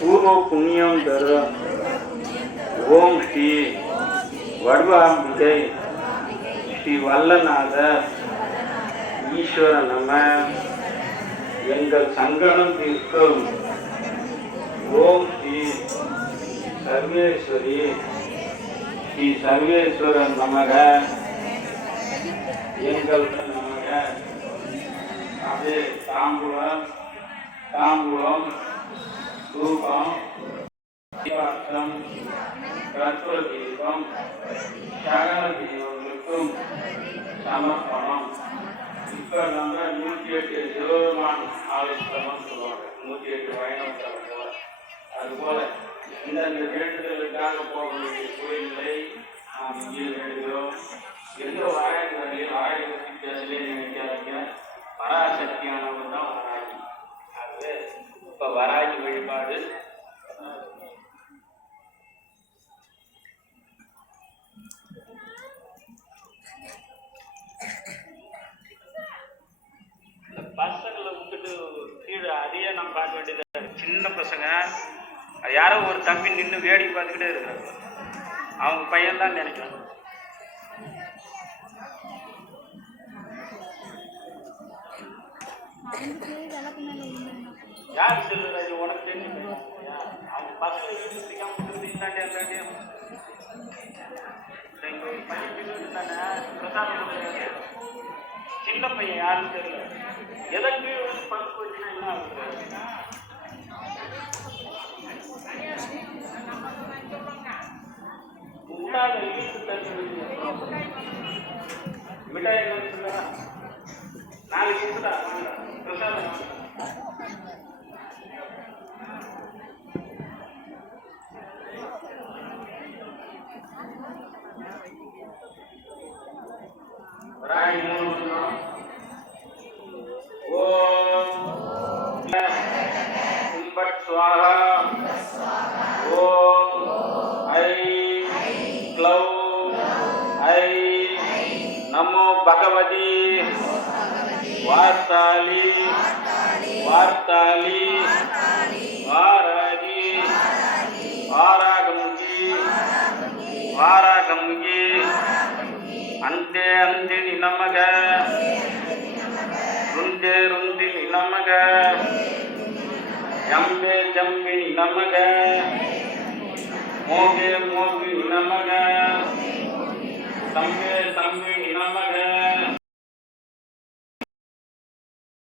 பூர்வ புண்ணியம் தரும் ஓம் ஸ்ரீ வடுவாம்பிகை ஸ்ரீ வல்லநாதர் ஈஸ்வர நம. எங்கள் சங்கடம் தீர்க்கும் ஓம் ஸ்ரீ சர்வேஸ்வரி ஸ்ரீ சர்வேஸ்வரன் நமக. எங்கள் நமக. அது தாம்பூலம் தூபம் தீபாசம் கற்பூர தீபம் சகல தீபங்களுக்கும் சமர்ப்பணம். இப்போ நம்ம 108 சிவபெருமான் ஆலோசனம் சொல்லுவாங்க, 108 வைணவ தலங்கள். அதுபோல இந்த வேண்டுதலுக்காக போக வேண்டிய கோயில்களை நாம் இங்கே வேண்டுகிறோம். எந்த வாராயங்களில் ஆயிரத்தி நினைக்காதீங்க, பராசக்தியானவர் தான் வராகி. ஆகவே இப்போ வராகி வழிபாடு இந்த பசங்களை விட்டுட்டு கீழே அதையே நம்ம பார்க்க வேண்டியது. சின்ன பசங்க யாரோ ஒரு தம்பி நின்று வேடிக்கை பார்த்துக்கிட்டே இருக்கிறாங்க, அவங்க பையன் தான் நினைக்கிறாங்க. யார் சொல்லுறாங்க உனக்கு தெரிஞ்சு அவங்க பசங்களை வீட்டு பிடிக்காம இந்தாண்டி அந்தாண்டியும் பையன் தானே பிரசாதம் சின்ன பையன் யாருன்னு தெரியல. எதை கீழே வந்து பத்து போச்சுன்னா என்ன ஆகுது? உண்டாத வீட்டு தண்ணி மிட்டாய் என்னன்னு சொல்ல நாளைக்கு இருக்குதா பிரசாதம். ஓம் கும்பட் ஸ்வாஹா. ஓம் ஐ க்ளௌ ஐ நமோ பகவதி வார்த்தாலி வார்த்தாலி வாராகி வாராகமுகி வாராகமுகி அந்தே அந்தினி நமக ருந்தே ருந்தினி நமக ஜம்பே ஜம்பினி நமக மோகே மோகினி நமக சம்பே